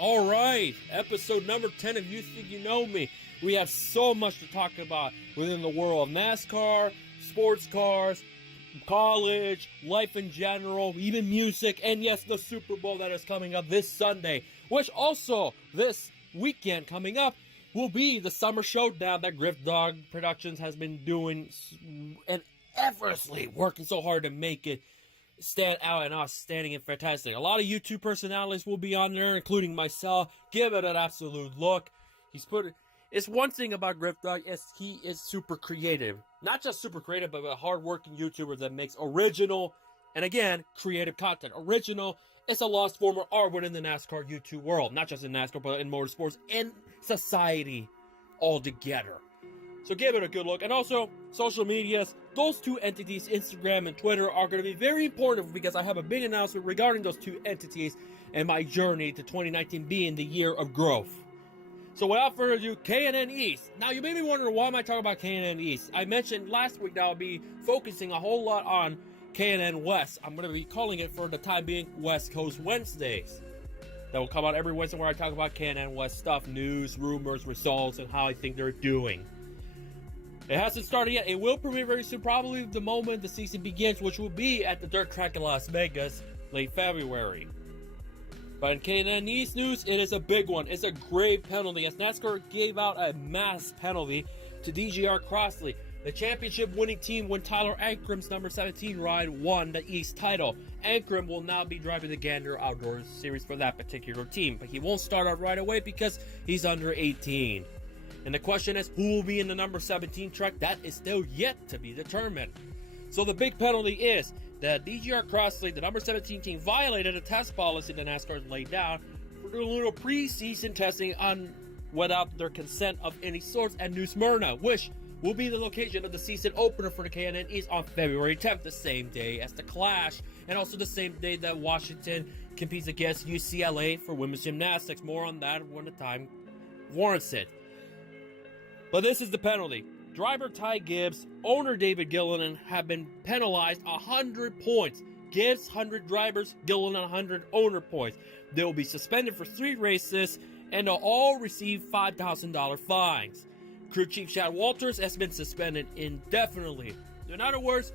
All right, episode number 10 of You Think You Know Me. We have so much to talk about within the world of NASCAR, sports cars, college, life in general, even music, and yes, the Super Bowl that is coming up this Sunday, which also this weekend coming up will be the summer showdown that GriffDawg Productions has been doing and effortlessly working so hard to make it stand out and outstanding and fantastic. A lot of YouTube personalities will be on there, including myself. Give it an absolute look. It's one thing about GriffDawg is he is super creative. Not just super creative, but a hard-working YouTuber that makes original, and again, creative content. Original is a lost form of art within the NASCAR YouTube world. Not just in NASCAR, but in motorsports and society altogether. So give it a good look. And also, social medias, those two entities, Instagram and Twitter, are going to be very important because I have a big announcement regarding those two entities and my journey to 2019 being the year of growth. So without further ado, K&N East. Now you may be wondering, why am I talking about K&N East? I mentioned last week that I'll be focusing a whole lot on K&N West. I'm going to be calling it for the time being West Coast Wednesdays. That will come out every Wednesday where I talk about K&N West stuff, news, rumors, results, and how I think they're doing. It hasn't started yet. It will premiere very soon, probably the moment the season begins, which will be at the dirt track in Las Vegas, late February. But in K&N East news, it is a big one. It's a grave penalty, as NASCAR gave out a mass penalty to DGR-Crosley. The championship-winning team, when Tyler Ankram's number 17 ride won the East title. Ankram will now be driving the Gander Outdoors Series for that particular team, but he won't start out right away because he's under 18. And the question is, who will be in the number 17 truck? That is still yet to be determined. So the big penalty is that DGR-Crosley, the number 17 team, violated a test policy that NASCAR laid down for doing a little preseason testing without their consent of any sorts at New Smyrna, which will be the location of the season opener for the K&N East on February 10th, the same day as the Clash, and also the same day that Washington competes against UCLA for women's gymnastics. More on that when the time warrants it. But this is the penalty. Driver Ty Gibbs, owner David Gilliland have been penalized 100 points. Gibbs 100 drivers, Gilliland 100 owner points. They will be suspended for 3 races, and they'll all receive $5,000 fines. Crew Chief Chad Walters has been suspended indefinitely. In other words,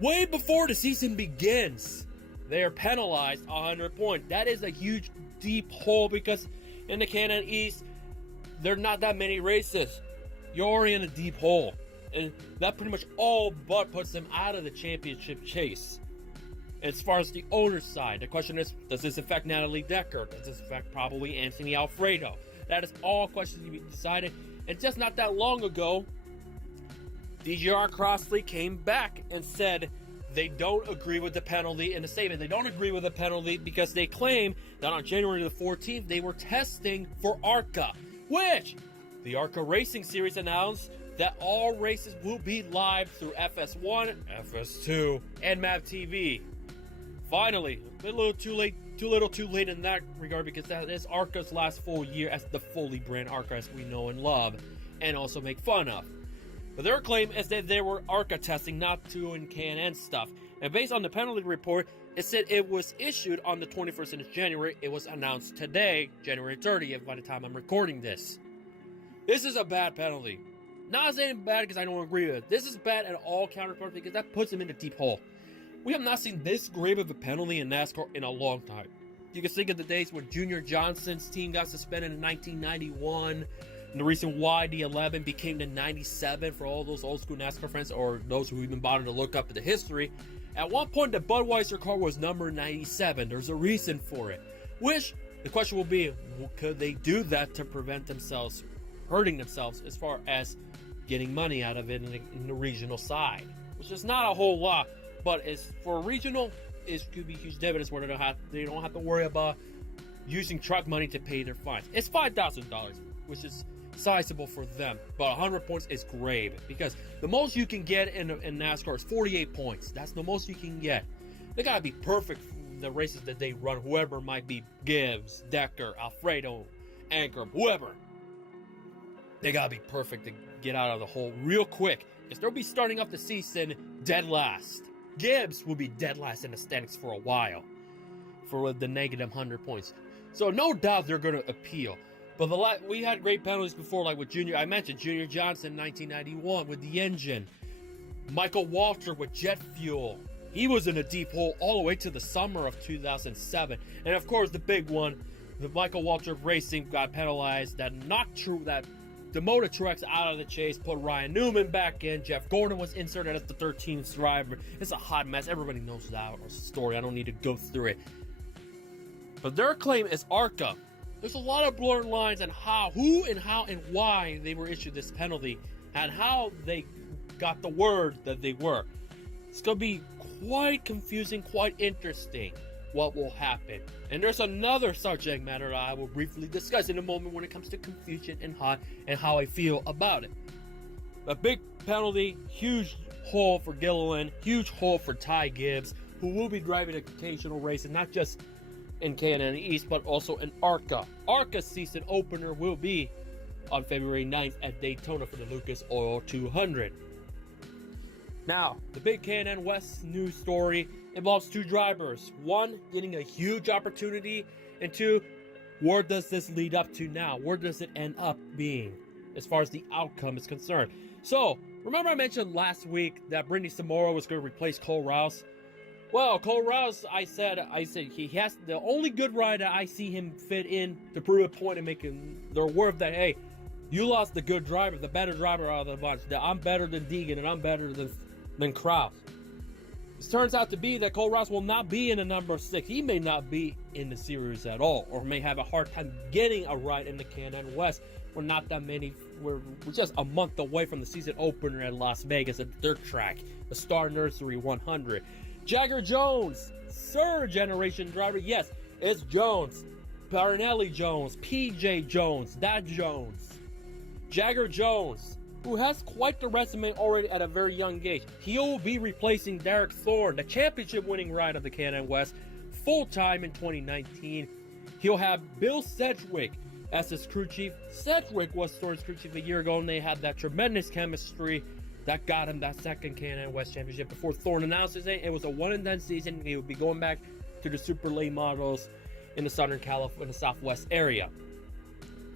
way before the season begins, they are penalized 100 points. That is a huge, deep hole because in the K&N East, there are not that many races. You're already in a deep hole. And that pretty much all but puts them out of the championship chase. As far as the owner's side, the question is, does this affect Natalie Decker? Does this affect probably Anthony Alfredo? That is all questions to be decided. And just not that long ago, DGR-Crosley came back and said they don't agree with the penalty in the statement. They don't agree with the penalty because they claim that on January the 14th, they were testing for ARCA, which the ARCA Racing Series announced that all races will be live through FS1, FS2, and MAP TV. Finally, a little too late in that regard because that is ARCA's last full year as the fully brand ARCA as we know and love, and also make fun of. But their claim is that they were ARCA testing, not doing K&N stuff. And based on the penalty report, it said it was issued on the 21st of January. It was announced today, January 30th, by the time I'm recording this. This is a bad penalty. Not saying bad because I don't agree with it. This is bad at all counterparts because that puts them in a deep hole. We have not seen this grave of a penalty in NASCAR in a long time. You can think of the days when Junior Johnson's team got suspended in 1991, and the reason why the 11 became the 97 for all those old school NASCAR fans or those who even bothered to look up at the history. At one point, the Budweiser car was number 97. There's a reason for it. Which, the question will be, could they do that to prevent themselves hurting themselves as far as getting money out of it in the regional side? Which is not a whole lot, but as for regional, it could be huge dividends where they don't have to worry about using truck money to pay their fines. It's $5,000, which is sizable for them, but 100 points is grave because the most you can get in NASCAR is 48 points. That's the most you can get. They gotta be perfect for the races that they run, whoever it might be, Gibbs, Decker, Alfredo, Ankram, whoever. They gotta be perfect to get out of the hole real quick, because they'll be starting off the season dead last. Gibbs will be dead last in the standings for a while for the negative 100 points. So no doubt they're going to appeal. But we had great penalties before, like with I mentioned Junior Johnson in 1991 with the engine. Michael Walter with jet fuel. He was in a deep hole all the way to the summer of 2007. And of course, the big one, the Michael Walter Racing got penalized. That demoted Truex out of the chase, put Ryan Newman back in. Jeff Gordon was inserted as the 13th driver. It's a hot mess. Everybody knows that story. I don't need to go through it. But their claim is ARCA. There's a lot of blurred lines on who and why they were issued this penalty and how they got the word that they were. It's going to be quite confusing, quite interesting what will happen. And there's another subject matter that I will briefly discuss in a moment when it comes to confusion and how I feel about it. A big penalty, huge hole for Gilliland, huge hole for Ty Gibbs, who will be driving occasional races, not just in K&N East, but also in ARCA. ARCA's season opener will be on February 9th at Daytona for the Lucas Oil 200. Now, the big K&N West news story involves two drivers. One, getting a huge opportunity, and two, where does this lead up to now? Where does it end up being as far as the outcome is concerned? So, remember I mentioned last week that Brady Samora was going to replace Cole Rouse? Well, Cole Rouse, I said he has the only good ride that I see him fit in to prove a point and making their word that, hey, you lost the good driver, the better driver out of the bunch. That I'm better than Deegan and I'm better than Kraus. It turns out to be that Cole Rouse will not be in the number 6. He may not be in the series at all, or may have a hard time getting a ride in the K&N West. We're not that many. We're just a month away from the season opener at Las Vegas at the dirt track, the Star Nursery 100. Jagger Jones, third generation driver. Yes, it's Jones. Parnelli Jones, PJ Jones, that Jones. Jagger Jones, who has quite the resume already at a very young age. He'll be replacing Derek Thorne, the championship-winning ride of the K&N West, full-time in 2019. He'll have Bill Sedgwick as his crew chief. Sedgwick was Thorne's crew chief a year ago, and they had that tremendous chemistry that got him that second K&N West championship before Thorne announced it was a 1-and-done season. He would be going back to the Super LIII models in the Southern California, in the Southwest area.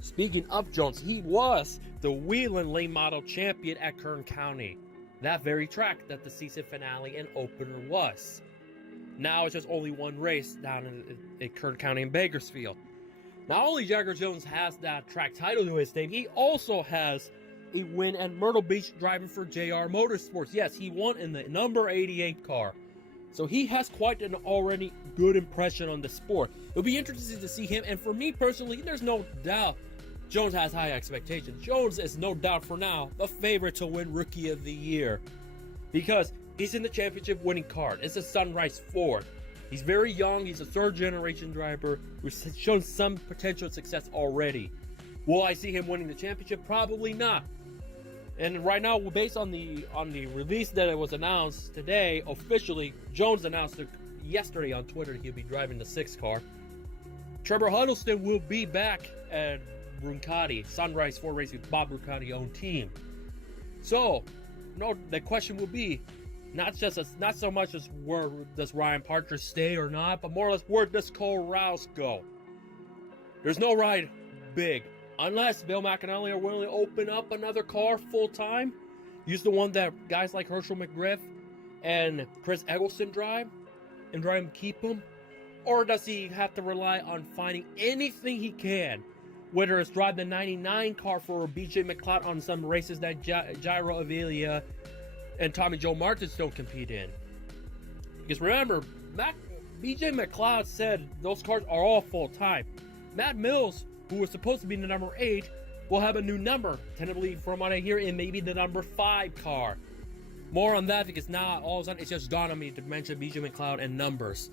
Speaking of Jones, he was the Wheeling LIII model champion at Kern County, that very track that the season finale and opener was. Now it's just only one race down in Kern County in Bakersfield. Not only Jagger Jones has that track title to his name, he also has a win at Myrtle Beach driving for JR Motorsports. Yes, he won in the number 88 car. So he has quite an already good impression on the sport. It'll be interesting to see him. And for me personally, there's no doubt Jones has high expectations. Jones is no doubt for now the favorite to win Rookie of the Year, because he's in the championship winning card. It's a Sunrise Ford. He's very young. He's a third generation driver who's shown some potential success already. Will I see him winning the championship? Probably not. And right now, based on the release that it was announced today, officially, Jones announced yesterday on Twitter he'll be driving the 6 car. Trevor Huddleston will be back at Bruncati, Sunrise Ford Racing, Bob Bruncati's own team. So, the question will be not so much as where does Ryan Partridge stay or not, but more or less where does Cole Rouse go? There's no ride big. Unless Bill McAnally are willing to open up another car full-time, use the one that guys like Herschel McGriff and Chris Eggleston drive, and try and keep him? Or does he have to rely on finding anything he can, whether it's drive the 99 car for BJ McLeod on some races that Jairo Avila and Tommy Joe Martins don't compete in? Because remember, BJ McLeod said those cars are all full-time. Matt Mills, who was supposed to be the number 8, will have a new number. Tentatively, from what I hear, it may be the number 5 car. More on that, because now all of a sudden it's just dawned on me to mention BJ McLeod and numbers.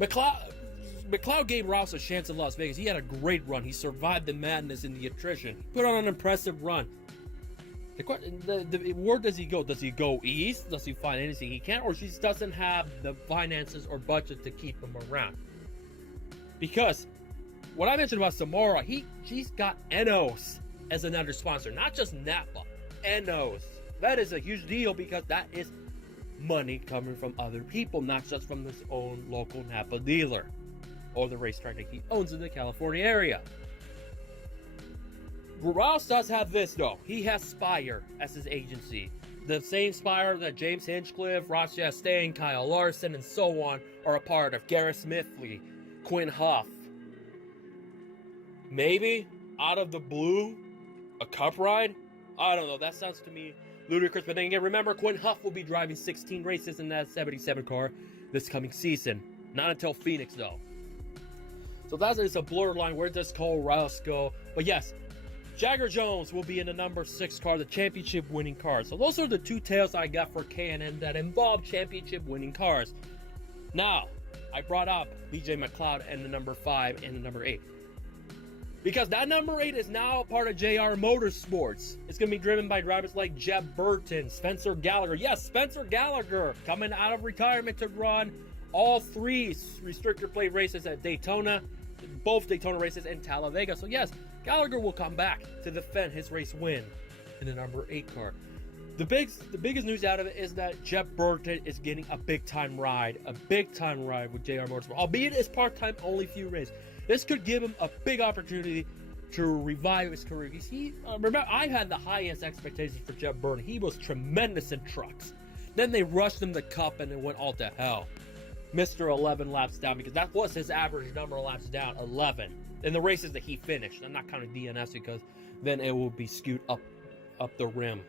McLeod gave Rouse a chance in Las Vegas. He had a great run. He survived the madness in the attrition. Put on an impressive run. Where does he go? Does he go east? Does he find anything he can? Or she just doesn't have the finances or budget to keep him around? Because what I mentioned about Samora, she's got Enos as another sponsor, not just Napa, Enos. That is a huge deal because that is money coming from other people, not just from his own local Napa dealer or the racetrack that he owns in the California area. Rouse does have this though. He has Spire as his agency. The same Spire that James Hinchcliffe, Ross Chastain, Kyle Larson, and so on are a part of. Garrett Smithley, Quinn Huff. Maybe, out of the blue, a cup ride? I don't know, that sounds to me ludicrous. But then again, remember, Quinn Huff will be driving 16 races in that 77 car this coming season. Not until Phoenix, though. So that is a blurred line. Where does Cole Rouse go? But yes, Jagger Jones will be in the number 6 car, the championship winning car. So those are the two tales I got for K&N that involve championship winning cars. Now, I brought up BJ McLeod and the number 5 and the number 8. Because that number 8 is now part of JR Motorsports. It's going to be driven by drivers like Jeb Burton, Spencer Gallagher. Yes, Spencer Gallagher coming out of retirement to run all 3 restrictor plate races at Daytona, both Daytona races and Talladega. So yes, Gallagher will come back to defend his race win in the number 8 car. The biggest news out of it is that Jeb Burton is getting a big-time ride with JR Motorsports, albeit it's part-time, only few races. This could give him a big opportunity to revive his career. Remember, I had the highest expectations for Jeb Burton. He was tremendous in trucks. Then they rushed him the cup and it went all to hell. Mr. 11 laps down, because that was his average number of laps down, 11. In the races that he finished. I'm not counting DNS because then it will be skewed up the rim.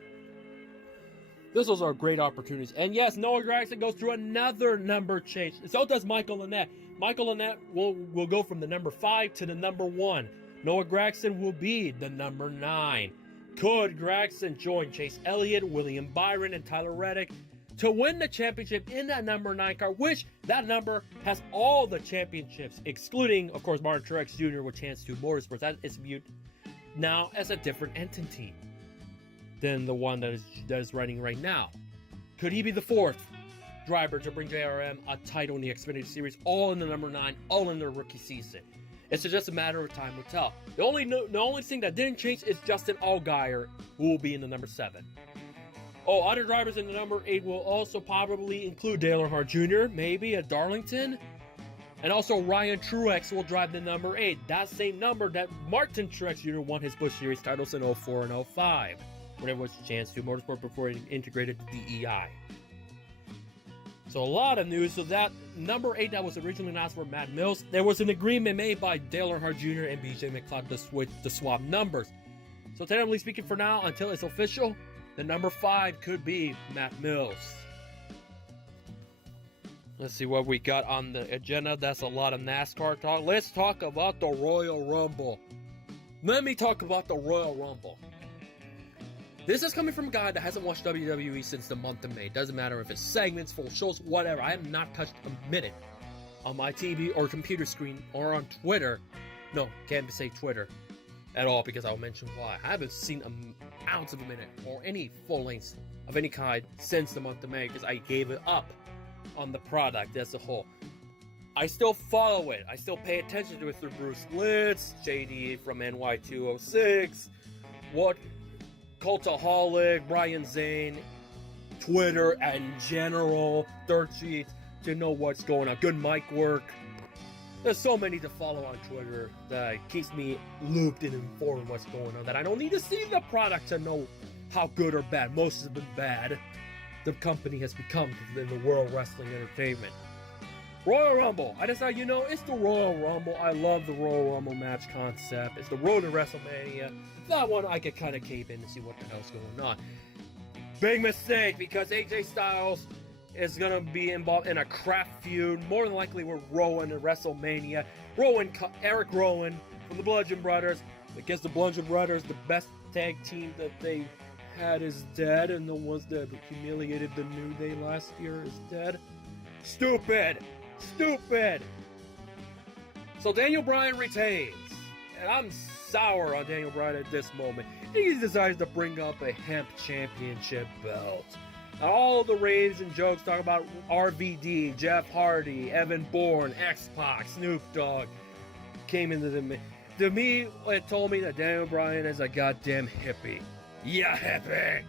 Those are great opportunities. And yes, Noah Gragson goes through another number change. So does Michael Lynette. Michael Lynette will go from the number 5 to the number 1. Noah Gragson will be the number 9. Could Gragson join Chase Elliott, William Byron, and Tyler Reddick to win the championship in that number 9 car, which that number has all the championships, excluding, of course, Martin Truex Jr. with Chance 2 Motorsports. That is viewed now as a different entity than the one that is running right now. Could he be the 4th driver to bring JRM a title in the Xfinity Series, all in the number 9, all in their rookie season? It's just a matter of time will tell. The only thing that didn't change is Justin Allgaier, who will be in the number 7. Oh, other drivers in the number 8 will also probably include Dale Earnhardt Jr., maybe at Darlington. And also Ryan Truex will drive the number 8. That same number that Martin Truex Jr. won his Busch Series titles in 04 and 05. When it was Chance 2 Motorsport before it integrated to DEI. So a lot of news. So that number 8 that was originally announced for Matt Mills, there was an agreement made by Dale Earnhardt Jr. and BJ McLeod to swap numbers. So technically speaking, for now, until it's official, the number 5 could be Matt Mills. Let's see what we got on the agenda. That's a lot of NASCAR talk. Let's talk about the Royal Rumble. Let me talk about the Royal Rumble. This is coming from a guy that hasn't watched WWE since the month of May. Doesn't matter if it's segments, full shows, whatever. I have not touched a minute on my TV or computer screen or on Twitter. No, can't say Twitter at all because I'll mention why. I haven't seen an ounce of a minute or any full lengths of any kind since the month of May because I gave it up on the product as a whole. I still follow it. I still pay attention to it through Bruce Litz, JD from NY206, Cultaholic, Brian Zane, Twitter in general, Dirt Sheets, to know what's going on. Good mic work. There's so many to follow on Twitter that keeps me looped and informed what's going on, that I don't need to see the product to know how good or bad. Most have been bad. The company has become in the World Wrestling Entertainment. Royal Rumble. I decided, it's the Royal Rumble. I love the Royal Rumble match concept. It's the road to WrestleMania. That one I could kind of cave in and see what the hell's going on. Big mistake, because AJ Styles is going to be involved in a crap feud, more than likely with Rowan at WrestleMania. Eric Rowan from the Bludgeon Brothers. Against the Bludgeon Brothers, the best tag team that they had is dead, and the ones that humiliated the New Day last year is dead. Stupid! So Daniel Bryan retains, and I'm sour on Daniel Bryan at this moment. He decides to bring up a hemp championship belt. Now, all the raves and jokes talk about RVD, Jeff Hardy, Evan Bourne, X-Pac, Snoop Dogg came into the mix. To me, it told me that Daniel Bryan is a goddamn hippie. Yeah, hippie!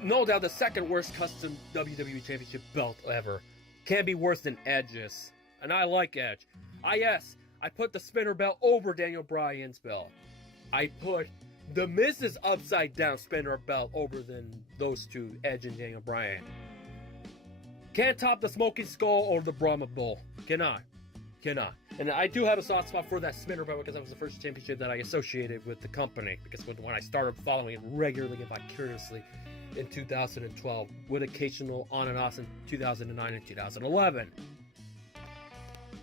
No doubt the second worst custom WWE Championship belt ever can't be worse than Edge's. And I like Edge. I put the spinner belt over Daniel Bryan's belt. I put the Miz's upside down spinner belt over than those two, Edge and Daniel Bryan. Can't top the Smoking Skull or the Brahma Bull. Cannot. And I do have a soft spot for that spinner belt because that was the first championship that I associated with the company. Because when I started following it regularly and vicariously in 2012, with occasional on and offs in 2009 and 2011.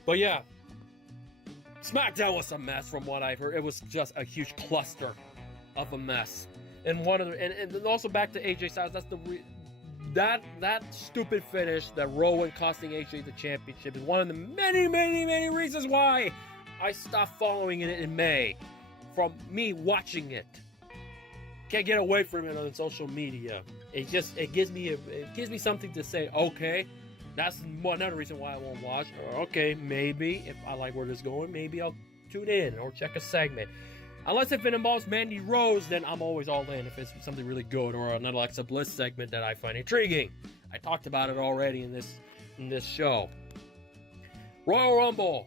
But yeah, SmackDown was a mess from what I've heard. It was just a huge cluster of a mess. And and also back to AJ Styles. That's that stupid finish that Rowan costing AJ the championship is one of the many reasons why I stopped following it in May. From me watching it, can't get away from it on social media. It gives me something to say. Okay, that's another reason why I won't watch. Or okay, maybe if I like where this is going, maybe I'll tune in or check a segment. Unless if it involves Mandy Rose, then I'm always all in if it's something really good or an Alexa Bliss segment that I find intriguing. I talked about it already in this show. Royal Rumble.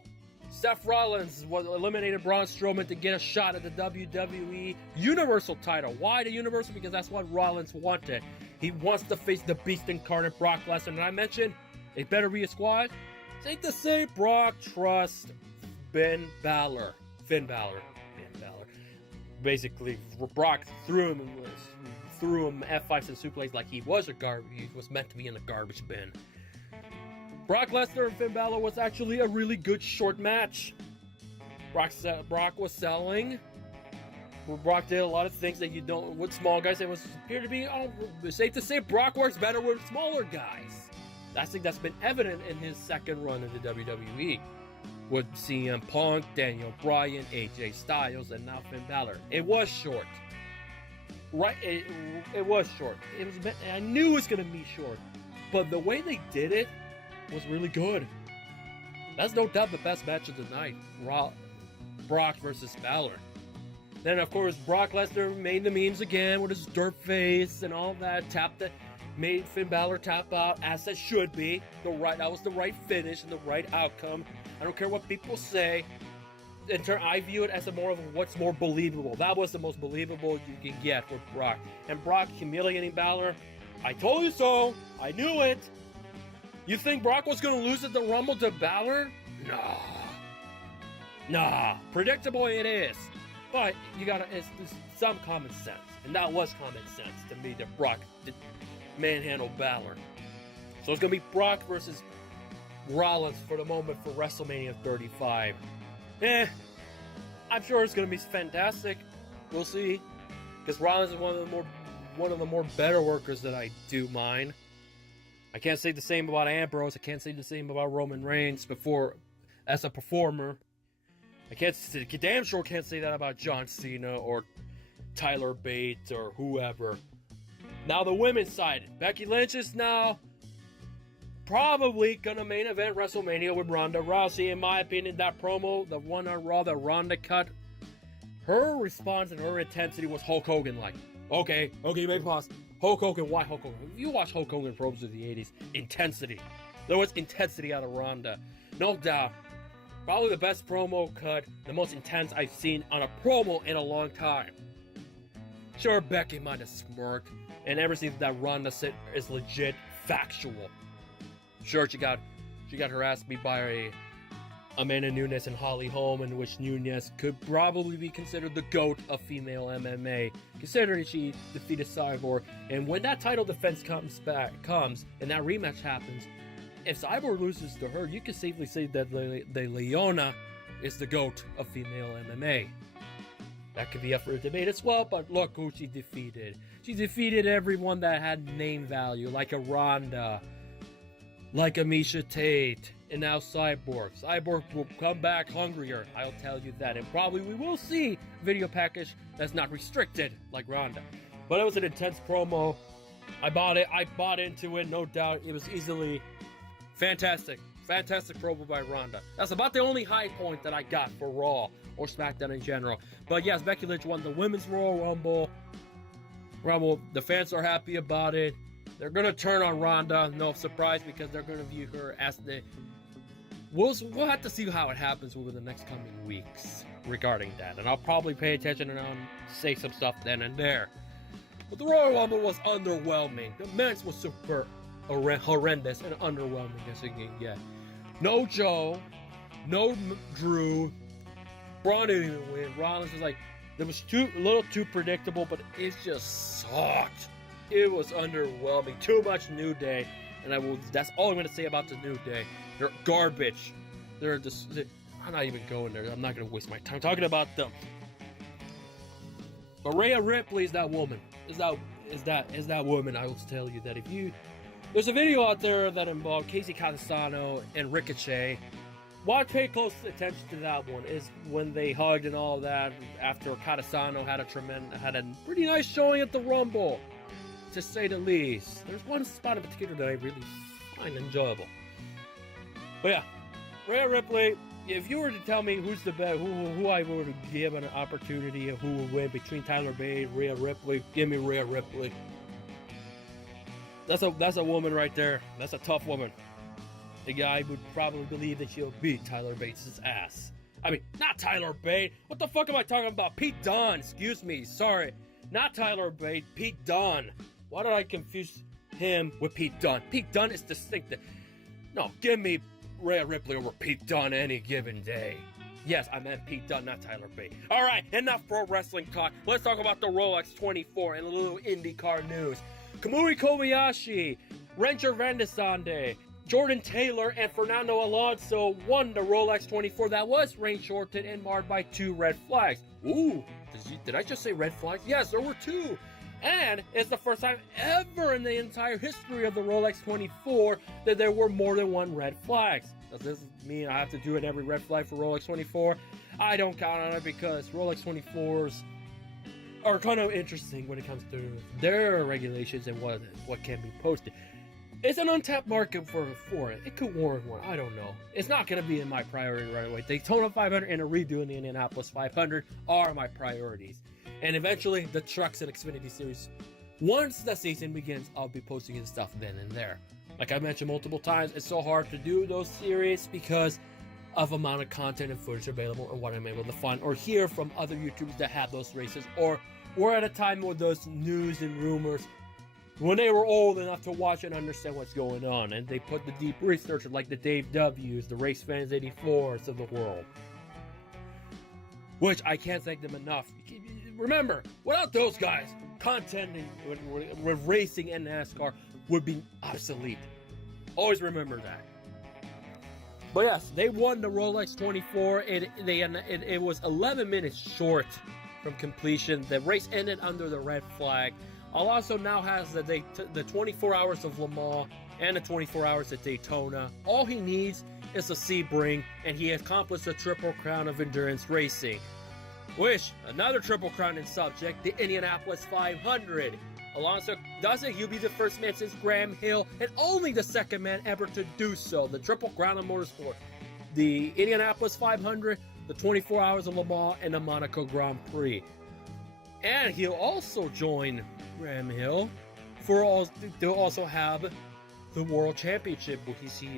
Seth Rollins eliminated Braun Strowman to get a shot at the WWE Universal title. Why the Universal? Because that's what Rollins wanted. He wants to face the Beast Incarnate Brock Lesnar. And I mentioned it better be a squad. Safe to say Brock trusts Finn Balor. Basically, Brock threw him F5s and suplex like he was meant to be in the garbage bin. Brock Lesnar and Finn Balor was actually a really good short match. Brock was selling. Brock did a lot of things that you don't with small guys. It was appeared to be safe to say Brock works better with smaller guys. I think that's been evident in his second run in the WWE. With CM Punk, Daniel Bryan, AJ Styles, and now Finn Balor. It was short. Right? It was short. I knew it was going to be short. But the way they did it was really good. That's no doubt the best match of the night. Brock versus Balor. Then, of course, Brock Lesnar made the memes again with his dirt face and all that. Made Finn Balor tap out, as it should be. That was the right finish and the right outcome. I don't care what people say. I view it as more of what's more believable. That was the most believable you can get with Brock. And Brock humiliating Balor. I told you so. I knew it. You think Brock was going to lose at the Rumble to Balor? Nah. Predictable it is. But it's some common sense. And that was common sense to me that Brock did manhandle Balor. So it's going to be Brock versus Rollins for the moment for WrestleMania 35. I'm sure it's going to be fantastic. We'll see. Because Rollins is one of the more better workers that I do mind. I can't say the same about Ambrose. I can't say the same about Roman Reigns as a performer. Damn sure can't say that about John Cena or Tyler Bate or whoever. Now the women's side. Becky Lynch is now probably gonna main event WrestleMania with Ronda Rousey. In my opinion, that promo, the one on Raw that Ronda cut, her response and her intensity was Hulk Hogan-like. Okay, maybe pause. Hulk Hogan, why Hulk Hogan? If you watch Hulk Hogan promos of the 80s, intensity. There was intensity out of Ronda. No doubt. Probably the best promo cut, the most intense I've seen on a promo in a long time. Sure, Becky might have smirked, and everything that Ronda said is legit factual. Sure, she got her ass beat by Amanda Nunes and Holly Holm, in which Nunes could probably be considered the GOAT of female MMA, considering she defeated Cyborg. And when that title defense comes and that rematch happens, if Cyborg loses to her, you can safely say that the Leona is the GOAT of female MMA. That could be up for debate as well, but look who she defeated. She defeated everyone that had name value, like a Ronda, like a Misha Tate, and now Cyborg. Cyborg will come back hungrier, I'll tell you that. And probably we will see a video package that's not restricted like Ronda. But it was an intense promo. I bought it. I bought into it, no doubt. It was easily fantastic. Fantastic promo by Ronda. That's about the only high point that I got for Raw or SmackDown in general. But yes, Becky Lynch won the Women's Royal Rumble. The fans are happy about it. They're going to turn on Ronda. No surprise, because they're going to view her as the... We'll have to see how it happens over the next coming weeks regarding that. And I'll probably pay attention and I'll say some stuff then and there. But the Royal Rumble was underwhelming. The men's was super horrendous and underwhelming as it can get. No Joe. No Drew. Braun didn't even win. Rollins was like... It was a little too predictable, but it just sucked. It was underwhelming. Too much New Day. And that's all I'm going to say about the New Day. They're garbage. I'm not even going there. I'm not going to waste my time talking about them. But Rhea Ripley is that woman. Is that woman. I will tell you that there's a video out there that involved Casey Catasano and Ricochet. Pay close attention to that one. Is when they hugged and all that after Catasano had a pretty nice showing at the Rumble, to say the least. There's one spot in particular that I really find enjoyable. But yeah, Rhea Ripley. If you were to tell me who's the best, who I would give an opportunity of who would win between Tyler Bate and Rhea Ripley, give me Rhea Ripley. That's a woman right there. That's a tough woman. The guy would probably believe that she'll beat Tyler Bates' ass. I mean, not Tyler Bate. What the fuck am I talking about? Pete Dunne. Excuse me. Sorry. Not Tyler Bate. Pete Dunne. Why did I confuse him with Pete Dunne? Pete Dunne is distinctive. No, give me Rhea Ripley over Pete Dunne any given day. Yes, I meant Pete Dunne, not Tyler Bate. All right, enough pro wrestling talk. Let's talk about the Rolex 24 and a little IndyCar news. Kamui Kobayashi, Ranger Vandesande, Jordan Taylor, and Fernando Alonso won the Rolex 24 that was rain shortened and marred by 2 red flags. Ooh, did I just say red flags? Yes, there were 2. And it's the first time ever in the entire history of the Rolex 24 that there were more than 1 red flag. Does this mean I have to do it every red flag for Rolex 24? I don't count on it because Rolex 24s are kind of interesting when it comes to their regulations and what can be posted. It's an untapped market for it. It could warrant one. I don't know. It's not going to be in my priority right away. Daytona 500 and a redo in the Indianapolis 500 are my priorities. And eventually, the Trucks and Xfinity Series. Once the season begins, I'll be posting his stuff then and there. Like I mentioned multiple times, it's so hard to do those series because of amount of content and footage available and what I'm able to find or hear from other YouTubers that have those races or were at a time with those news and rumors when they were old enough to watch and understand what's going on. And they put the deep research like the Dave W's, the Race Fans 84s of the world. Which I can't thank them enough. Remember, without those guys, content with racing and NASCAR would be obsolete. Always remember that. But yes, they won the Rolex 24. It was 11 minutes short from completion. The race ended under the red flag. Alonso now has the 24 hours of Le Mans and the 24 hours at Daytona. All he needs is a Sebring, and he accomplished the Triple Crown of Endurance Racing. Which, another Triple Crown in subject, the Indianapolis 500. Alonso does it, he'll be the first man since Graham Hill, and only the second man ever to do so. The Triple Crown of Motorsport. The Indianapolis 500, the 24 Hours of Le Mans, and the Monaco Grand Prix. And he'll also join Graham Hill to also have the World Championship,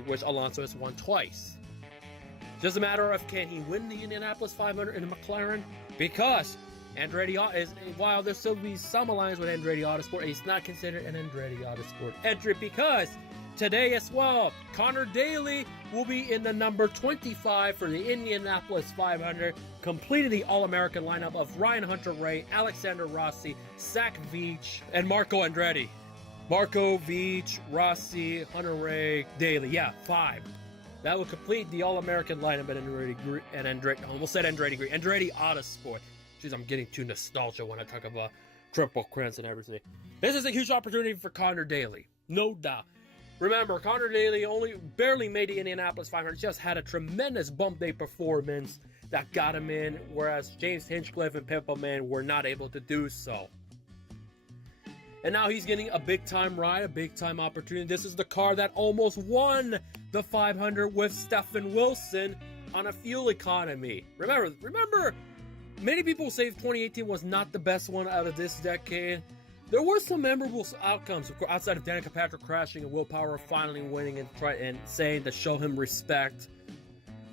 which Alonso has won twice. Just a matter of can he win the Indianapolis 500 in a McLaren? Because Andretti while there still be some alliance with Andretti Autosport, he's not considered an Andretti Autosport entry because today as well, Conor Daly will be in the number 25 for the Indianapolis 500, completing the All-American lineup of Ryan Hunter-Reay, Alexander Rossi, Zach Veach, and Marco Andretti. Marco, Veach, Rossi, Hunter-Reay, Daly. Yeah, 5. That will complete the All-American lineup at Andretti. I almost said Andretti Autosport. Jeez, I'm getting too nostalgic when I talk about Triple Crowns and everything. This is a huge opportunity for Conor Daly, no doubt. Remember, Conor Daly only barely made the Indianapolis 500, just had a tremendous bump day performance that got him in, whereas James Hinchcliffe and Pimpleman were not able to do so. And now he's getting a big-time ride, a big-time opportunity. This is the car that almost won the 500 with Stephen Wilson on a fuel economy. Remember, many people say 2018 was not the best one out of this decade. There were some memorable outcomes, of course, outside of Danica Patrick crashing and Will Power finally winning and saying to show him respect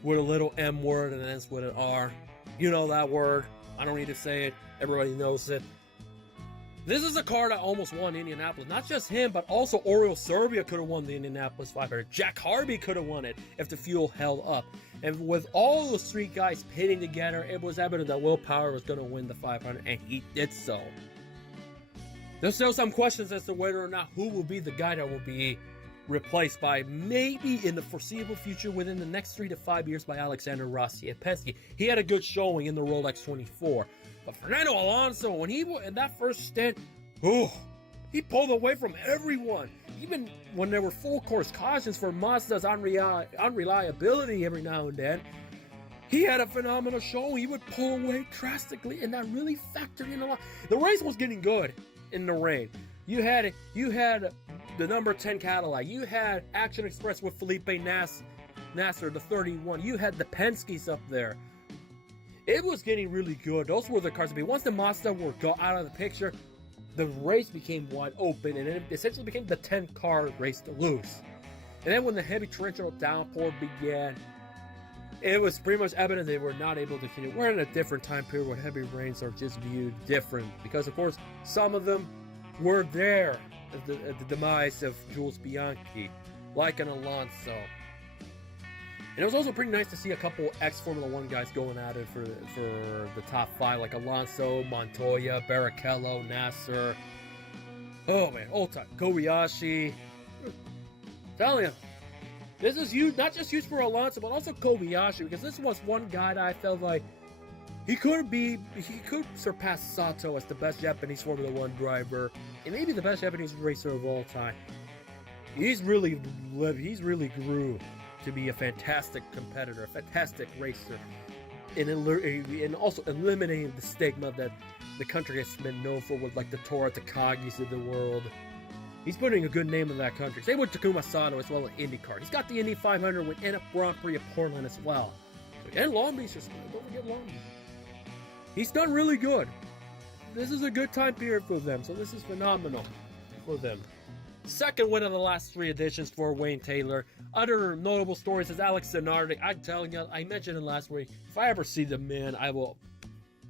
with a little M word and ends with an R. You know that word. I don't need to say it. Everybody knows it. This is a car that almost won Indianapolis. Not just him, but also Oriol Serbia could have won the Indianapolis 500. Jack Harvey could have won it if the fuel held up. And with all the three guys pitting together, it was evident that Will Power was going to win the 500, and he did so. There's still some questions as to whether or not who will be the guy that will be replaced by, maybe in the foreseeable future, within the next 3 to 5 years, by Alexander Rossi at Penske. He had a good showing in the Rolex 24. But Fernando Alonso, when he in that first stint, he pulled away from everyone. Even when there were full course cautions for Mazda's unreliability every now and then, he had a phenomenal showing. He would pull away drastically, and that really factored in a lot. The race was getting good in the rain. You had the number 10 Cadillac. You had Action Express with Felipe Nasser, the 31. You had the Penske's up there. It was getting really good. Those were the cars to be. Once the Mazda were out of the picture, the race became wide open, and it essentially became the 10-car race to lose. And then when the heavy torrential downpour began, it was pretty much evident they were not able to continue. We're in a different time period where heavy rains are just viewed different, because of course some of them were there at the demise of Jules Bianchi, like an Alonso. And it was also pretty nice to see a couple ex-Formula 1 guys going at it for the top 5, like Alonso, Montoya, Barrichello, Nasser. Oh man, old time. Kobayashi. Telling you, this is huge, not just huge for Alonso, but also Kobayashi, because this was one guy that I felt like he could surpass Sato as the best Japanese Formula 1 driver, and maybe the best Japanese racer of all time. He's really grew to be a fantastic competitor, a fantastic racer, and also eliminating the stigma that the country has been known for with like the Tora Takagis of the world. He's putting a good name in that country. Same with Takuma Sato as well as IndyCar. He's got the Indy 500 with and a Grand Prix of Portland as well. And Long Beach as well. Don't forget Long Beach. He's done really good. This is a good time period for them, so this is phenomenal for them. Second win of the last 3 editions for Wayne Taylor. Other notable stories is Alex Zanardi. I'm telling you, I mentioned it last week. If I ever see the man, I will,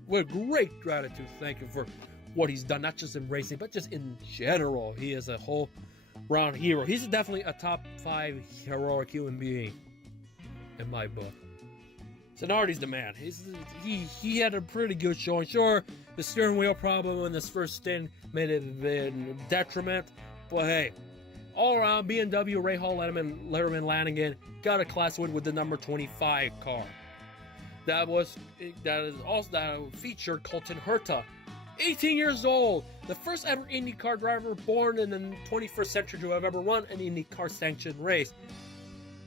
with great gratitude, thank him for what he's done, not just in racing, but just in general. He is a whole round hero. He's definitely a top 5 heroic human being in my book. Zanardi's the man. He had a pretty good showing. Sure, the steering wheel problem in this first stint made it a detriment, but hey, all around, BMW, Ray Hall, Letterman Lanigan got a class win with the number 25 car. That featured Colton Herta, 18 years old, the first ever IndyCar driver born in the 21st century to have ever run an IndyCar sanctioned race.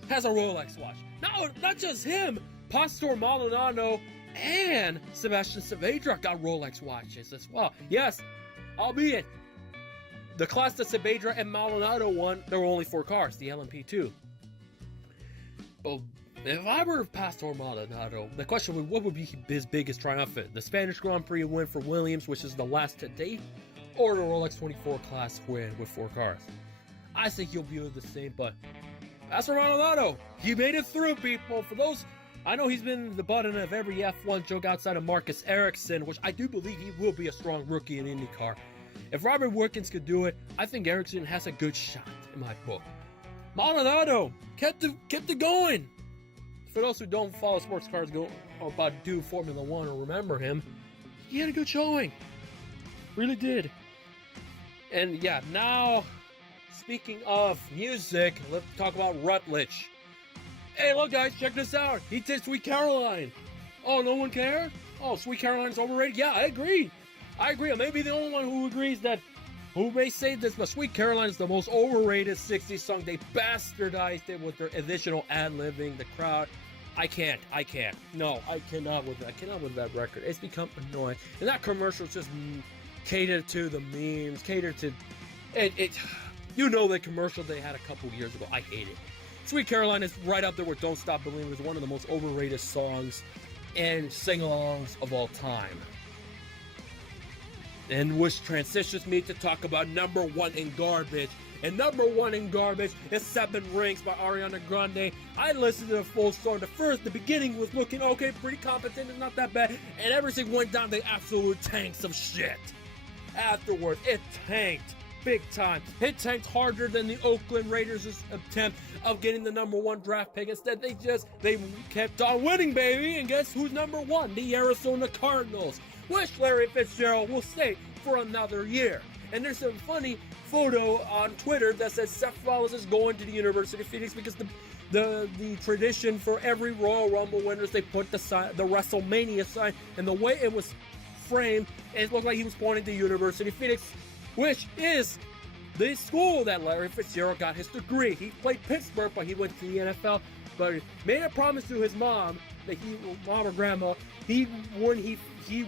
Has a Rolex watch. No, not just him. Pastor Maldonado and Sebastian Saavedra got Rolex watches as well. Yes, albeit the class that Saavedra and Maldonado won, there were only 4 cars, the LMP2. But if I were Pastor Maldonado, the question would, what would be his biggest triumphant? The Spanish Grand Prix win for Williams, which is the last to date, or the Rolex 24 class win with 4 cars? I think he'll view it the same, but Pastor Maldonado, he made it through, people. For those, I know he's been the butt of every F1 joke outside of Marcus Ericsson, which I do believe he will be a strong rookie in IndyCar. If Robert Wickens could do it, I think Ericsson has a good shot in my book. Maldonado kept it going. For those who don't follow sports cars, do Formula 1 or remember him, he had a good showing. Really did. And yeah, now, speaking of music, let's talk about Rutledge. Hey, look guys, check this out. He did Sweet Caroline. Oh, no one cared? Oh, Sweet Caroline's overrated? Yeah, I agree. I may be the only one who agrees who may say this, but Sweet Caroline is the most overrated 60s song. They bastardized it with their additional ad-libbing, the crowd. I can't. No, I cannot with that record. It's become annoying. And that commercial is just catered to the memes, catered to it. You know the commercial they had a couple years ago. I hate it. Sweet Caroline is right up there with Don't Stop Believing. It's one of the most overrated songs and sing-alongs of all time. And which transitions me to talk about number one in garbage. And number one in garbage is 7 Rings by Ariana Grande. I listened to the full song. The beginning was looking okay, pretty competent, and not that bad. And everything went down the absolute tanks of shit. Afterwards, it tanked big time. It tanked harder than the Oakland Raiders' attempt of getting the number one draft pick. Instead, they kept on winning, baby. And guess who's number one? The Arizona Cardinals, which Larry Fitzgerald will stay for another year. And there's a funny photo on Twitter that says Seth Rollins is going to the University of Phoenix because the tradition for every Royal Rumble winners, they put the WrestleMania sign, and the way it was framed, it looked like he was pointing to University of Phoenix, which is the school that Larry Fitzgerald got his degree. He played Pittsburgh, but he went to the NFL. But he made a promise to his mom that mom or grandma, he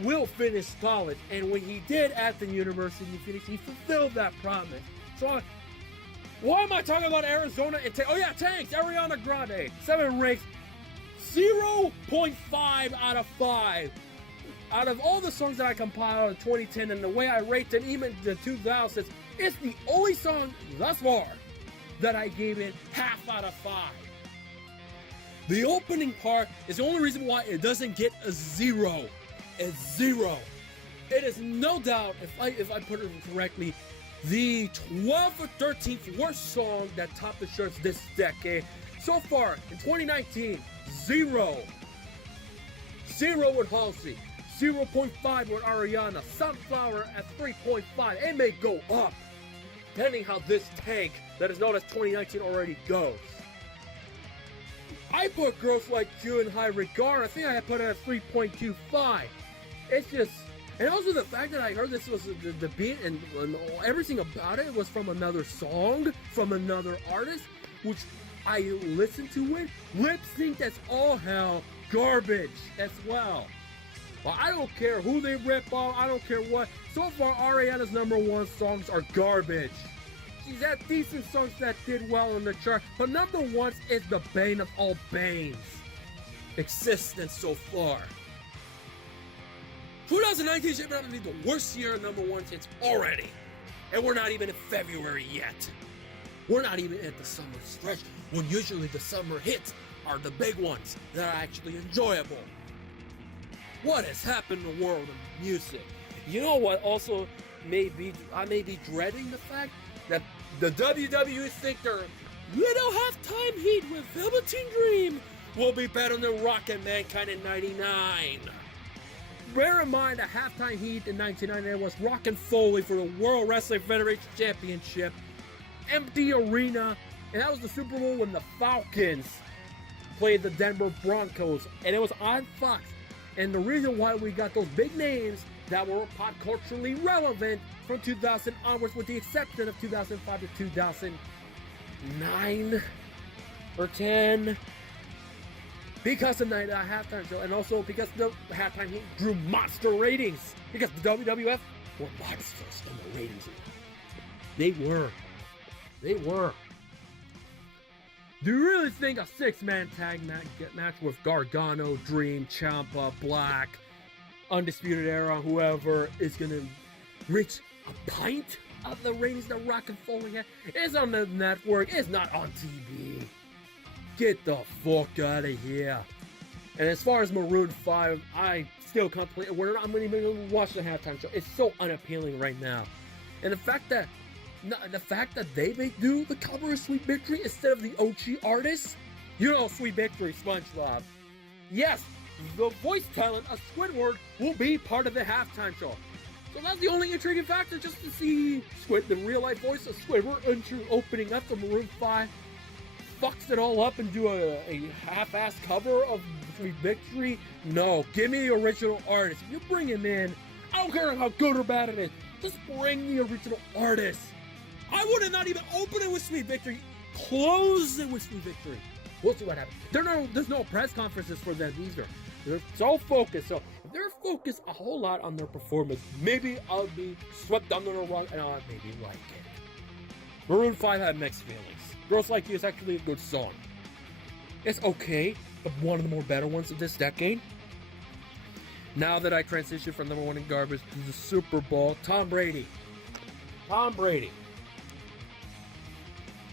will finish college. And when he did at the University of Phoenix, he fulfilled that promise. So why am I talking about Arizona and tanks, Ariana Grande, 7 Rings, 0.5 out of 5. Out of all the songs that I compiled in 2010 and the way I rate them, even the 2000s, it's the only song thus far that I gave it half out of 5. The opening part is the only reason why it doesn't get a 0. It's 0. It is no doubt, if I put it correctly, the 12th or 13th worst song that topped the charts this decade. So far, in 2019, 0. 0 with Halsey. 0.5 with Ariana, Sunflower at 3.5. It may go up, depending how this tank that is known as 2019 already goes. I put Girls Like You in high regard. I think I put it at 3.25. It's just, and also the fact that I heard this was the beat and everything about it was from another song, from another artist, which I listened to it, lip sync as all hell, garbage as well. Well, I don't care who they rip off, I don't care what. So far, Ariana's number one songs are garbage. She's had decent songs that did well on the chart, but number one is the bane of all banes. Existence so far. 2019 is going to be the worst year of number one hits already. And we're not even in February yet. We're not even at the summer stretch, when usually the summer hits are the big ones that are actually enjoyable. What has happened in the world of music? You know what also I may be dreading the fact that the WWE think their little halftime heat with Velveteen Dream will be better than Rock and Mankind in 99. Bear in mind that halftime heat in 1999 was Rock and Foley for the World Wrestling Federation Championship. Empty arena, and that was the Super Bowl when the Falcons played the Denver Broncos, and it was on Fox. And the reason why we got those big names that were pop culturally relevant from 2000 onwards, with the exception of 2005 to 2009 or 10, because of the halftime show, and also because the halftime heat drew monster ratings, because the WWF were monsters in the ratings. They were. Do you really think a 6-man tag match with Gargano, Dream, Ciampa, Black, Undisputed Era, whoever, is going to reach a pint of the ratings that Rock and Foley had? It's on the network. It's not on TV. Get the fuck out of here. And as far as Maroon 5, I still contemplate. I'm not even watch the halftime show. It's so unappealing right now. And the fact that they may do the cover of Sweet Victory instead of the OG artist. You know Sweet Victory, SpongeBob. Yes, the voice talent of Squidward will be part of the halftime show. So that's the only intriguing factor, just to see the real-life voice of Squidward opening up to Maroon 5. Fucks it all up and do a half-assed cover of Sweet Victory. No, give me the original artist. If you bring him in, I don't care how good or bad it is, just bring the original artist. I would have not even opened it with Sweet Victory. Close it with Sweet Victory. We'll see what happens. There's no press conferences for them either. They're so focused. So if they're focused a whole lot on their performance, maybe I'll be swept under the rug and I'll maybe like it. Maroon 5 had mixed feelings. Girls Like You is actually a good song. It's okay, but one of the more better ones of this decade. Now that I transitioned from number one in garbage to the Super Bowl, Tom Brady. Tom Brady.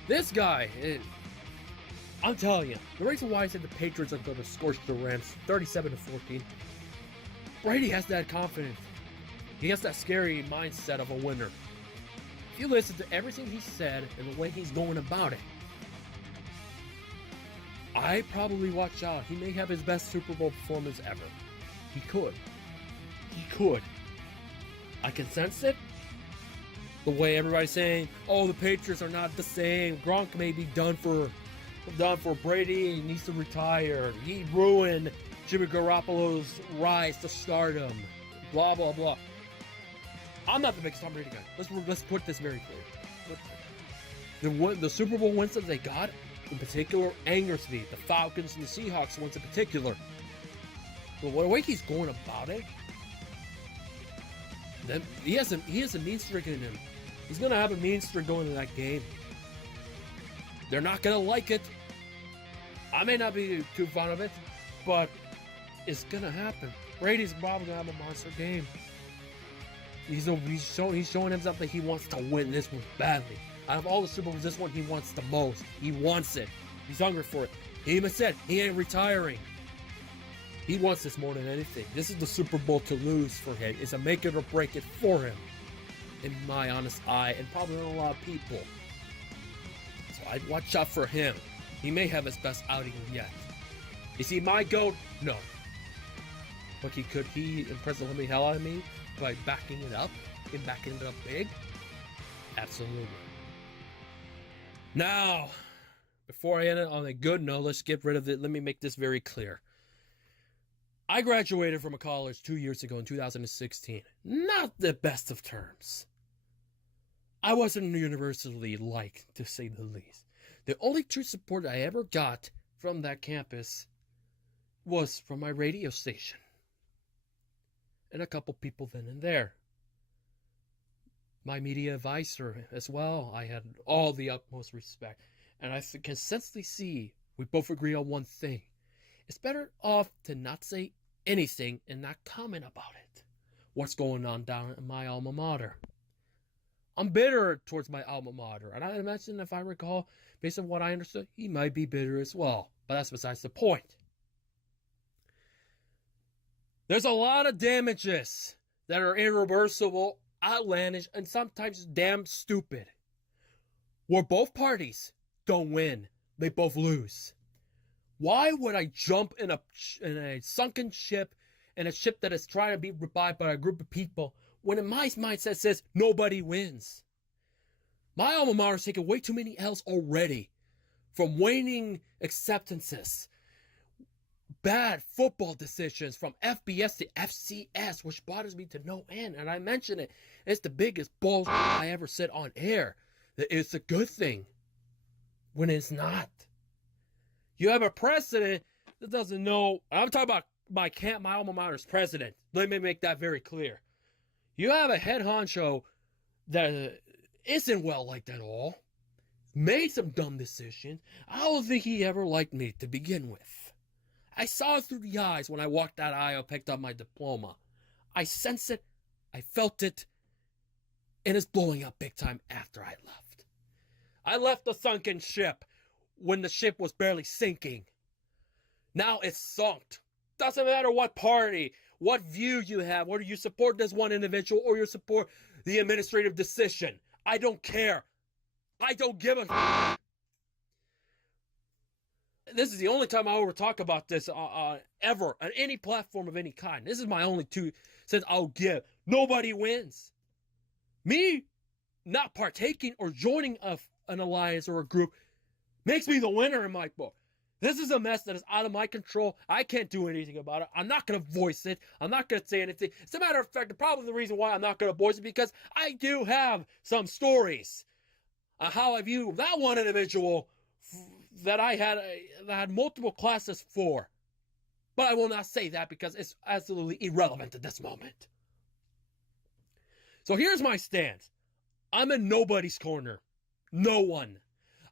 This guy is, I'm telling you, the reason why I said the Patriots are going to scorch the Rams 37-14, Brady has that confidence. He has that scary mindset of a winner. If you listen to everything he said and the way he's going about it, I probably watch out. He may have his best Super Bowl performance ever. He could. He could. I can sense it. The way everybody's saying, oh, the Patriots are not the same. Gronk may be done for Brady. He needs to retire. He ruined Jimmy Garoppolo's rise to stardom. Blah, blah, blah. I'm not the biggest Tom Brady guy. Let's put this very clear. The Super Bowl wins that they got, in particular, angers me. The Falcons and the Seahawks ones in particular. But the way he's going about it, then he has a mean streak in him. He's going to have a mean streak going into that game. They're not going to like it. I may not be too fond of it, but it's going to happen. Brady's probably going to have a monster game. He's showing himself that he wants to win this one badly. Out of all the Super Bowls, this one he wants the most. He wants it. He's hungry for it. He even said he ain't retiring. He wants this more than anything. This is the Super Bowl to lose for him. It's a make it or break it for him, in my honest eye, and probably not a lot of people. So I'd watch out for him. He may have his best outing yet. Is he my GOAT? No. But could he impress the living hell out of me by backing it up and backing it up big? Absolutely. Now, before I end it on a good note, let's get rid of it. Let me make this very clear. I graduated from a college 2 years ago in 2016. Not the best of terms. I wasn't universally liked, to say the least. The only true support I ever got from that campus was from my radio station. And a couple people then and there. My media advisor as well, I had all the utmost respect. And I can constantly see we both agree on one thing. It's better off to not say anything and not comment about it. What's going on down in my alma mater? I'm bitter towards my alma mater. And I imagine, if I recall, based on what I understood, he might be bitter as well. But that's besides the point. There's a lot of damages that are irreversible, outlandish, and sometimes damn stupid. Where both parties don't win, they both lose. Why would I jump in a sunken ship, in a ship that is trying to be revived by a group of people, when in my mindset says nobody wins? My alma mater has taken way too many L's already, from waning acceptances, bad football decisions, from FBS to FCS, which bothers me to no end. And I mention it, it's the biggest bullshit I ever said on air, that it's a good thing when it's not. You have a president that doesn't know. I'm talking about my alma mater's president. Let me make that very clear. You have a head honcho that isn't well liked at all. Made some dumb decisions. I don't think he ever liked me to begin with. I saw it through the eyes when I walked that aisle, picked up my diploma. I sensed it. I felt it. And it's blowing up big time after I left. I left the sunken ship when the ship was barely sinking. Now it's sunk. Doesn't matter what party, what view you have, whether you support this one individual or you support the administrative decision. I don't care. I don't give a This is the only time I ever talk about this ever on any platform of any kind. This is my only 2 cents I'll give. Nobody wins. Me not partaking or joining an alliance or a group makes me the winner in my book. This is a mess that is out of my control. I can't do anything about it. I'm not going to voice it. I'm not going to say anything. As a matter of fact, probably the reason why I'm not going to voice it because I do have some stories on how I view that one individual that I had multiple classes for. But I will not say that because it's absolutely irrelevant at this moment. So here's my stance. I'm in nobody's corner. No one.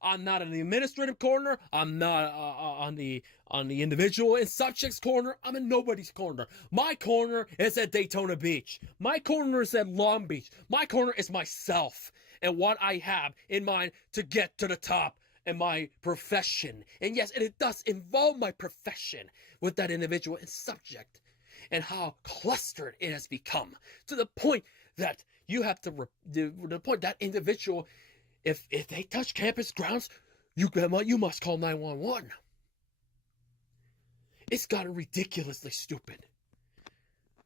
I'm not in the administrative corner. I'm not on the individual and subjects corner. I'm in nobody's corner. My corner is at Daytona Beach. My corner is at Long Beach. My corner is myself and what I have in mind to get to the top in my profession. And yes, and it does involve my profession with that individual and subject, and how clustered it has become to the point that you have to the point that individual, if they touch campus grounds, you must call 911. It's gotten ridiculously stupid.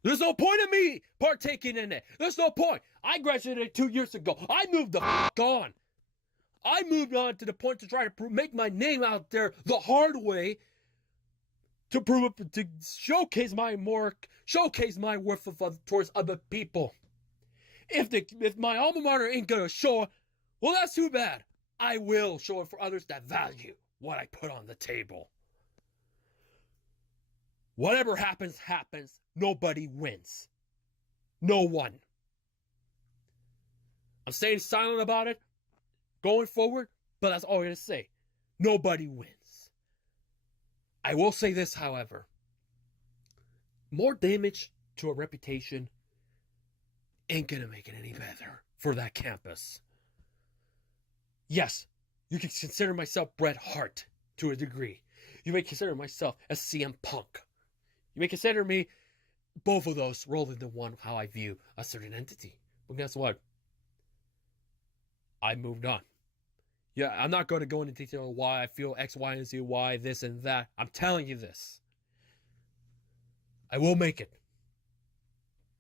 There's no point in me partaking in it. There's no point. I graduated 2 years ago. I moved the on. I moved on to the point to try to make my name out there the hard way, to prove it, to showcase my worth towards other people. If my alma mater ain't gonna show it, well, that's too bad. I will show it for others that value what I put on the table. Whatever happens, happens. Nobody wins. No one. I'm staying silent about it going forward, but that's all I'm gonna say. Nobody wins. I will say this, however. More damage to a reputation ain't gonna make it any better for that campus. Yes, you can consider myself Bret Hart to a degree. You may consider myself a CM Punk. You may consider me both of those rolled into one, how I view a certain entity. But guess what? I moved on. Yeah, I'm not going to go into detail why I feel X, Y, and Z, why this and that. I'm telling you this. I will make it.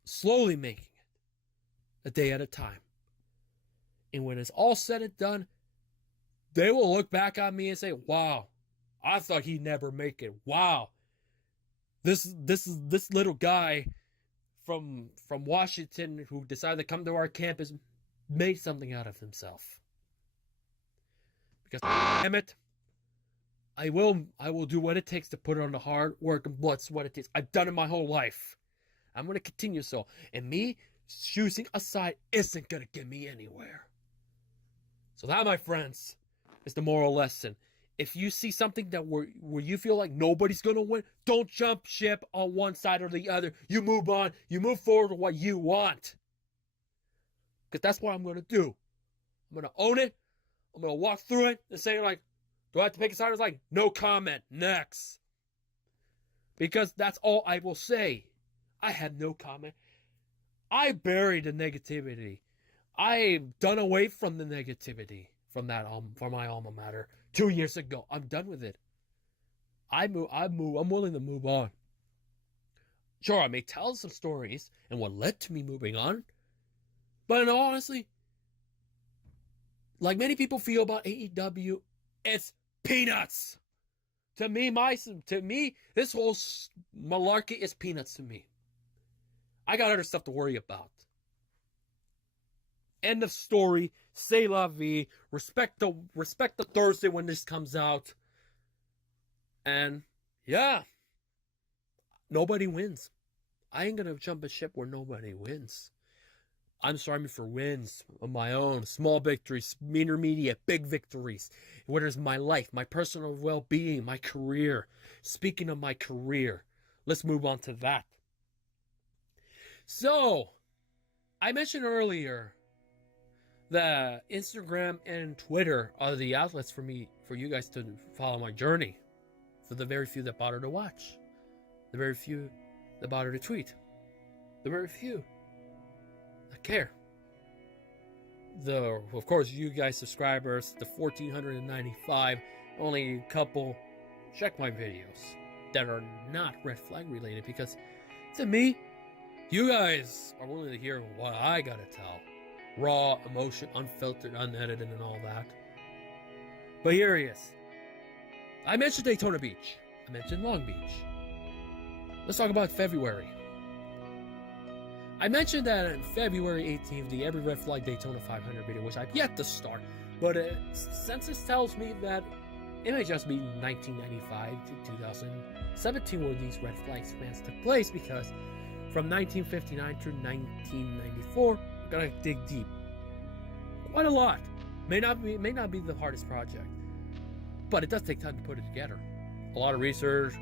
Slowly making it. A day at a time. And when it's all said and done, they will look back on me and say, wow, I thought he'd never make it. Wow. This little guy from Washington who decided to come to our campus made something out of himself. Because damn it, I will do what it takes to put on the hard work and what's what it takes. I've done it my whole life. I'm going to continue so. And me choosing a side isn't going to get me anywhere. So that, my friends, is the moral lesson. If you see something that where you feel like nobody's going to win, don't jump ship on one side or the other. You move on. You move forward to what you want. Because that's what I'm going to do. I'm going to own it. I'm going to walk through it and say, like, do I have to pick a side? It's like, no comment. Next. Because that's all I will say. I have no comment. I buried the negativity. I've done away from the negativity from my alma mater 2 years ago. I'm done with it. I'm willing to move on. Sure, I may tell some stories and what led to me moving on. But in all honesty, like many people feel about AEW, it's peanuts. To me, this whole malarkey is peanuts to me. I got other stuff to worry about. End of story. C'est la vie. Respect the Thursday when this comes out. And yeah, nobody wins. I ain't gonna jump a ship where nobody wins. I'm striving for wins of my own. Small victories, intermediate, big victories. Whether it's my life, my personal well-being, my career. Speaking of my career, let's move on to that. So, I mentioned earlier that Instagram and Twitter are the outlets for you guys to follow my journey. For the very few that bother to watch. The very few that bother to tweet. The very few that care. Of course, you guys subscribers, the 1,495, only a couple check my videos that are not red flag related, because to me, you guys are willing to hear what I gotta tell. Raw, emotion, unfiltered, unedited, and all that. But here he is. I mentioned Daytona Beach. I mentioned Long Beach. Let's talk about February. I mentioned that on February 18th, the Every Red Flag Daytona 500 video, which I've yet to start, but census tells me that it may just be 1995 to 2017 where these red flag spans took place, because from 1959 to 1994, we're gonna dig deep. Quite a lot. May not be the hardest project, but it does take time to put it together. A lot of research,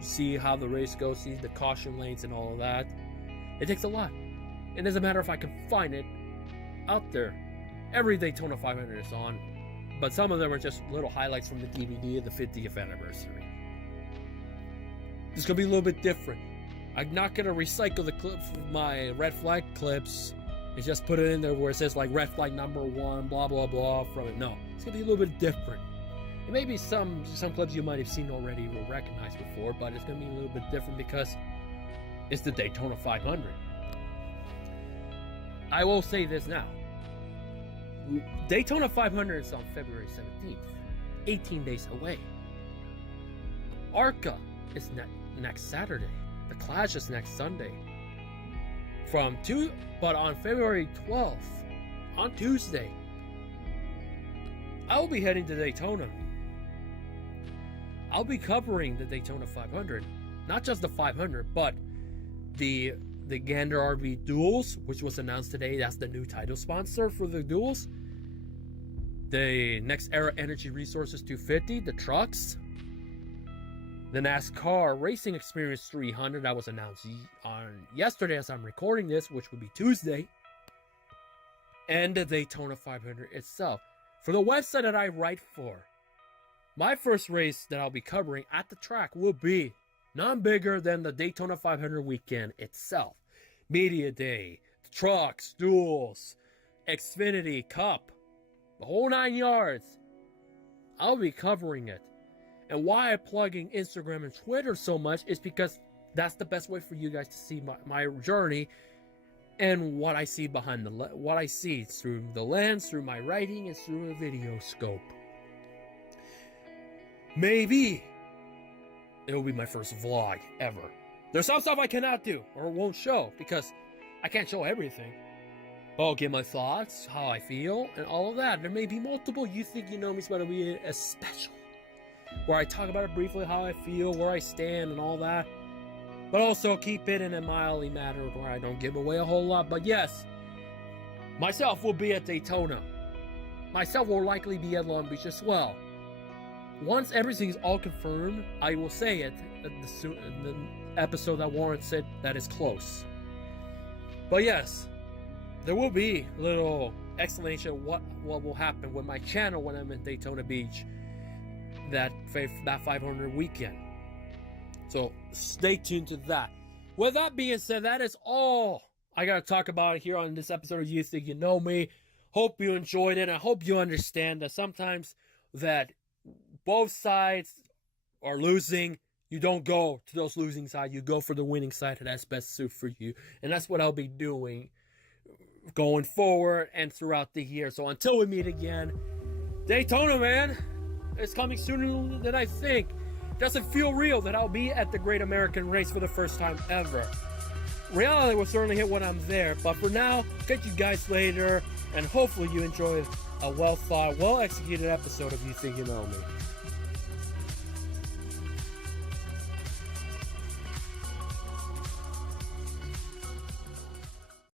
see how the race goes, see the caution lanes and all of that. It takes a lot. And as a matter of fact, I can find it out there. Every Daytona 500 is on, but some of them are just little highlights from the DVD of the 50th anniversary. It's gonna be a little bit different. I'm not gonna recycle the clips, my red flag clips, and just put it in there where it says like red flag number 1, blah blah blah from it. No, it's gonna be a little bit different. It may be some clips you might have seen already or recognized before, but it's gonna be a little bit different because it's the Daytona 500. I will say this now. Daytona 500 is on February 17th, 18 days away. ARCA is next Saturday. The Clash is next Sunday. But on February 12th, on Tuesday, I will be heading to Daytona. I'll be covering the Daytona 500, not just the 500, but the Gander RV Duels, which was announced today. That's the new title sponsor for the Duels. The NextEra Energy Resources 250, the trucks. The NASCAR Racing Experience 300 that was announced on yesterday as I'm recording this, which would be Tuesday. And the Daytona 500 itself. For the website that I write for, my first race that I'll be covering at the track will be none bigger than the Daytona 500 weekend itself. Media Day, trucks, duels, Xfinity, Cup, the whole 9 yards. I'll be covering it. And why I'm plugging Instagram and Twitter so much is because that's the best way for you guys to see my journey and what I see behind what I see through the lens, through my writing, and through a video scope. Maybe it will be my first vlog ever. There's some stuff I cannot do or won't show because I can't show everything. I'll give my thoughts, how I feel, and all of that. There may be multiple You Think You Know Me, but it'll be a special where I talk about it briefly, how I feel, where I stand, and all that. But also keep it in a mildly manner where I don't give away a whole lot. But yes, myself will be at Daytona. Myself will likely be at Long Beach as well. Once everything's all confirmed, I will say it in the episode that Warren said that is close. But yes, there will be a little explanation of what will happen with my channel when I'm in Daytona Beach that 500 weekend. So stay tuned to that. With that being said, that is all I got to talk about here on this episode of You Think You Know Me. Hope you enjoyed it. I hope you understand that sometimes that both sides are losing. You don't go to those losing sides. You go for the winning side that's best suited for you. And that's what I'll be doing going forward and throughout the year. So until we meet again, Daytona, man, it's coming sooner than I think. Doesn't feel real that I'll be at the Great American Race for the first time ever. Reality will certainly hit when I'm there, but for now, catch you guys later, and hopefully you enjoy a well-thought, well-executed episode of You Think You Know Me.